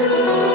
to